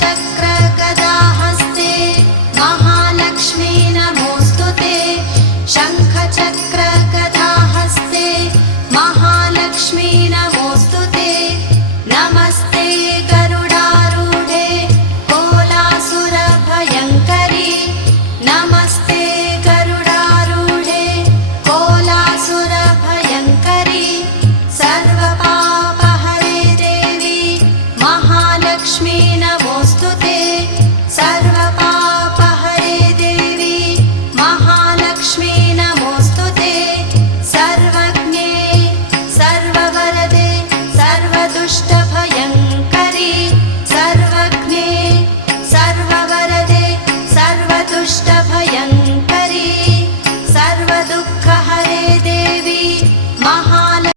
शङ्खचक्रगदाहस्ते महालक्ष्मी नमोऽस्तुते शङ्खचक्रगदाहस्ते महालक्ष्मी नमोऽस्तुते नमस्ते गरुडारूढे कोलासुरभयङ्करी नमस्ते गरुडारूढे कोलासुरभयङ्करी सर्वपापहरे देवी महालक्ष्मी नमोऽस्तुते सर्वपापहरे देवी महालक्ष्मी नमोऽस्तुते सर्वज्ञे सर्ववरदे सर्वदुष्ट